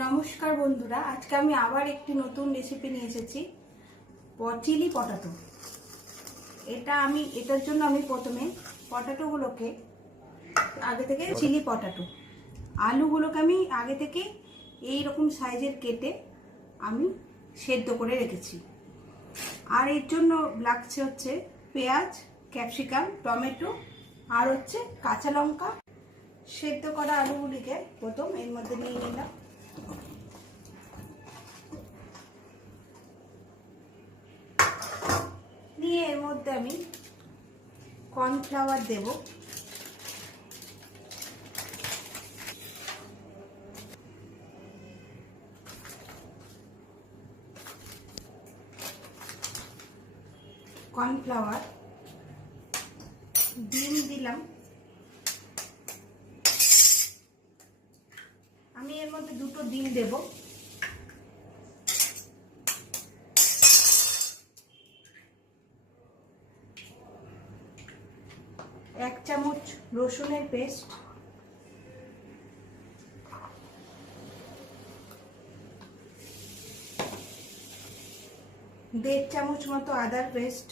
নমস্কার বন্ধুরা, আজকে আমি আবার একটি নতুন রেসিপি নিয়ে এসেছি চিলি পটাটো। এটা আমি, এটার জন্য আমি প্রথমে পটাটোগুলোকে, আগে থেকে চিলি পটাটো। আলুগুলোকে আমি আগে থেকে এই রকম সাইজের কেটে আমি সেদ্ধ করে রেখেছি। আর এর জন্য লাগছে হচ্ছে পেঁয়াজ, ক্যাপসিকাম, টমেটো, আর হচ্ছে কাঁচা লঙ্কা। সেদ্ধ করা আলুগুলিকে প্রথম এর মধ্যে নিয়ে নিলাম। নিয়ে এর মধ্যে আমি কর্নফ্লাওয়ার দেব। কর্নফ্লাওয়ার ডিম দিলাম আমি এর মধ্যে দুটো ডিম দেব। এক চামচ রসুনের পেস্ট। দেড় চামচ মতো আদার পেস্ট।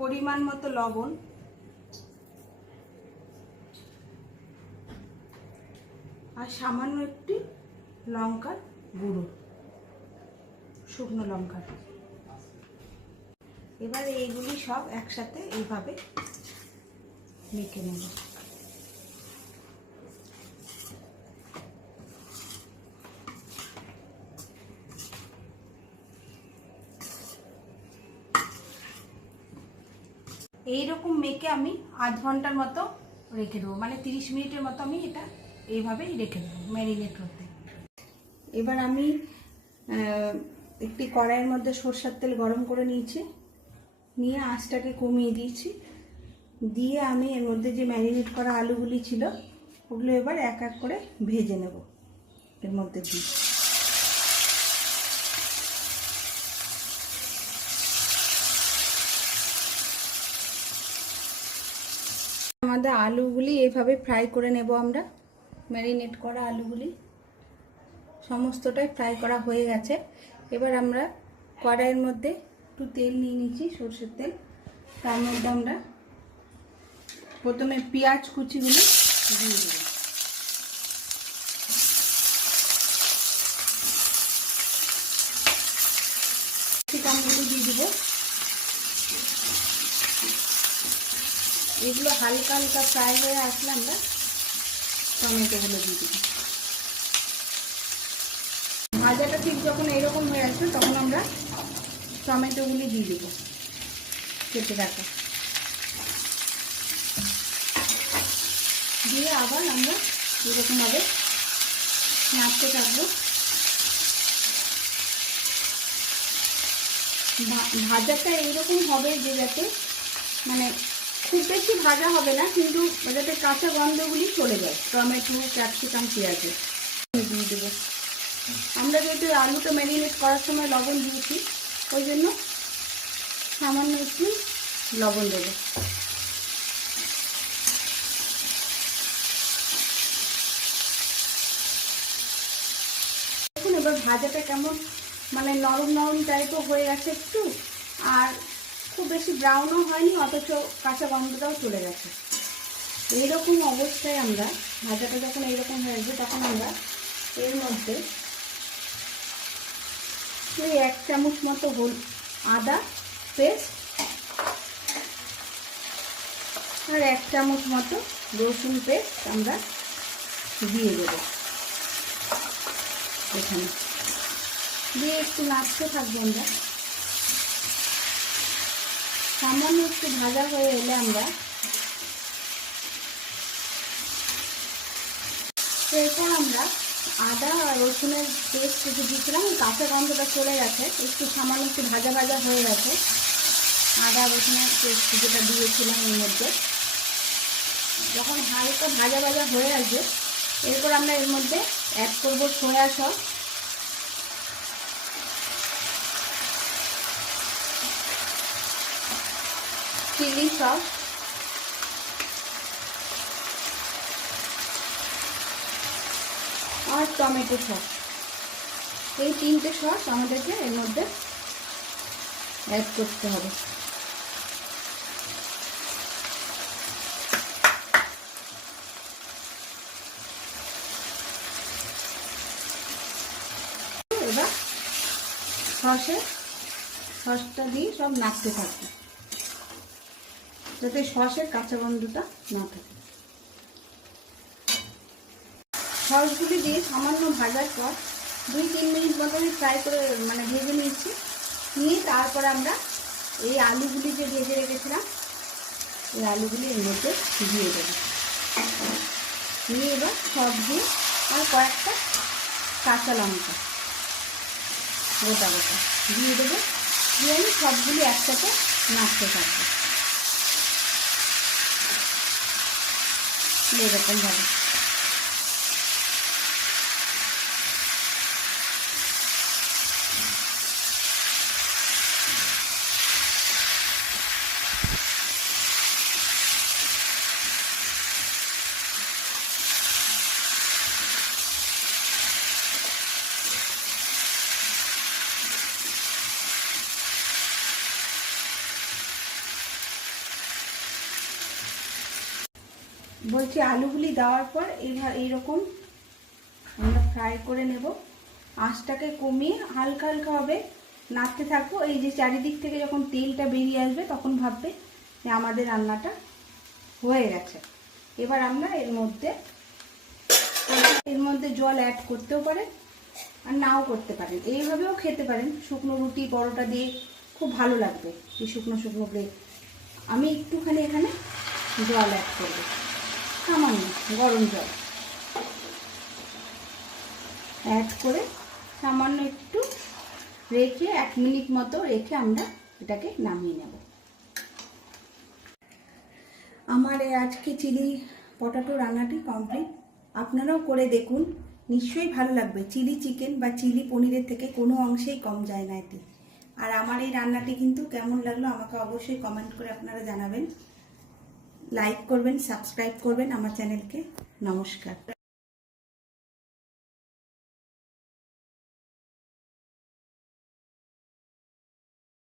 পরিমাণ মতো লবণ। আর সামান্য একটি লঙ্কার গুঁড়ো, শুকনো লঙ্কার। এবার এইগুলি সব একসাথে এইভাবে মেখে নেব। এইরকম মেখে আমি আধ ঘণ্টার মতো রেখে দেবো। মানে তিরিশ মিনিটের মতো আমি এটা এইভাবেই রেখে দেবো ম্যারিনেট করতে। এবার আমি একটি কড়াইয়ের মধ্যে সরষের তেল গরম করে নিয়েছি। নিয়ে আঁচটাকে কমিয়ে দিয়েছি। দিয়ে আমি এর মধ্যে যে ম্যারিনেট করা আলুগুলি ছিল, ওগুলো এবার এক এক করে ভেজে নেব এর মধ্যে দিয়ে। আমাদের আলুগুলি এভাবে ফ্রাই করে নেব আমরা। ম্যারিনেট করা আলুগুলি। সমস্তটাই ফ্রাই করা হয়ে গেছে। এবার আমরা কড়াইয়ের মধ্যে একটু তেল নিয়ে নিচ্ছি, সর্ষের তেল। তার মধ্যে আমরা প্রথমে পেঁয়াজ কুচিগুলি দিয়ে দেবো। ক্যাপসিকামগুলো দিয়ে দেবো। এগুলো হালকা হালকা ফ্রাই হয়ে আসলে আমরা টমেটোগুলো দিয়ে দেবো। ভাজাটা ঠিক যখন এরকম হয়ে আসবে, তখন আমরা টমেটোগুলি দিয়ে দেবো। কেটে রাখা। দিয়ে আবার আমরা এরকমভাবে নাড়তে থাকব। ভাজাটা এইরকম হবে যে যাতে মানে খুব বেশি ভাজা হবে না, কিন্তু যাতে কাঁচা গন্ধগুলি চলে যায়। টমেটো, ক্যাপসিকাম পেঁয়াজের দিয়ে দেবো। আমরা যেহেতু আলুটা ম্যারিনেট করার সময় লবণ দিয়েছি, ওই জন্য সামান্য একটু লবণ দেবো। দেখুন এবার ভাজাটা কেমন মানে নরম নরম টাইপও হয়ে গেছে একটু, আর খুব বেশি ব্রাউনও হয়নি, অথচ কাঁচা গন্ধটাও চলে গেছে। এইরকম অবস্থায় আমরা, ভাজাটা যখন এইরকম হয়ে আসবে, তখন আমরা এর মধ্যে এই এক চামচ মতো হল, আদা পেস্ট আর এক চামচ মতো রসুন পেস্ট আমরা দিয়ে দেবো এখানে। দিয়ে একটু নাড়তে থাকব আমরা। সামান্য একটু ভাজা হয়ে এলে আমরা এরপর আমরা আদা আর রসুনের পেস্ট যেটা দিয়েছিলাম কাঁচা গন্ধটা চলে গেছে। একটু সামান্য একটু ভাজা ভাজা হয়ে গেছে। আদা, রসুনের পেস্ট যেটা দিয়েছিলাম এর মধ্যে। যখন হালকা ভাজা ভাজা হয়ে আসবে, এরপর আমরা এর মধ্যে অ্যাড করব সয়া সস। Chilli sauce. আর টমেটো সস। এই তিনটে সস আমাদেরকে এর মধ্যে অ্যাড করতে হবে। এবার সসে সসটা দিয়ে সব নাচতে থাকবে। যাতে সসের কাঁচা গন্ধটা না থাকে। সসগুলি দিয়ে সামান্য ভাজার পর দুই তিন মিনিট মতো আমি ফ্রাই করে মানে ভেজে নিয়েছি। নিয়ে তারপর আমরা এই আলুগুলি যে ভেজে রেখেছিলাম, এই আলুগুলি এর মধ্যে দিয়ে দেবো। নিয়ে এবার সব দিয়ে আর কয়েকটা কাঁচা লঙ্কা, গোটা গোটা দিয়ে দেবো। দিয়ে আমি সবগুলি একসাথে নাড়তে থাকব। এরকমভাবে বলছি আলুগুলি দেওয়ার পর এইরকম আমরা ফ্রাই করে নেব। আঁচটাকে কমিয়ে হালকা হালকাভাবে নাড়তে থাকব। এই যে চারিদিক থেকে যখন তেলটা বেরিয়ে আসবে তখন ভাববে যে আমাদের রান্নাটা হয়ে গেছে। এবার আমরা এর মধ্যে এর মধ্যে জল অ্যাড করতেও পারেন আর নাও করতে পারেন। এইভাবেও খেতে পারেন। শুকনো রুটি, পরোটা দিয়ে খুব ভালো লাগবে। এই শুকনো শুকনো প্লেট আমি একটুখানি এখানে জল অ্যাড করব। সামান্য গরম জল। অ্যাড করে সামান্য একটু রেখে এক মিনিট মতো রেখে আমরা এটাকে নামিয়ে নেব। আমার আজকে চিলি পটাটো রান্নাটি কমপ্লিট আপনারাও করে দেখুন। নিশ্চয়ই ভালো লাগবে। চিলি চিকেন বা চিলি পনিরের থেকে কোনো অংশেই কম যায় না এতে। আর আমার এই রান্নাটি কিন্তু কেমন লাগল আমাকে অবশ্যই কমেন্ট করে আপনারা জানাবেন। লাইক করবেন সাবস্ক্রাইব করবেন আমার চ্যানেলকে নমস্কার।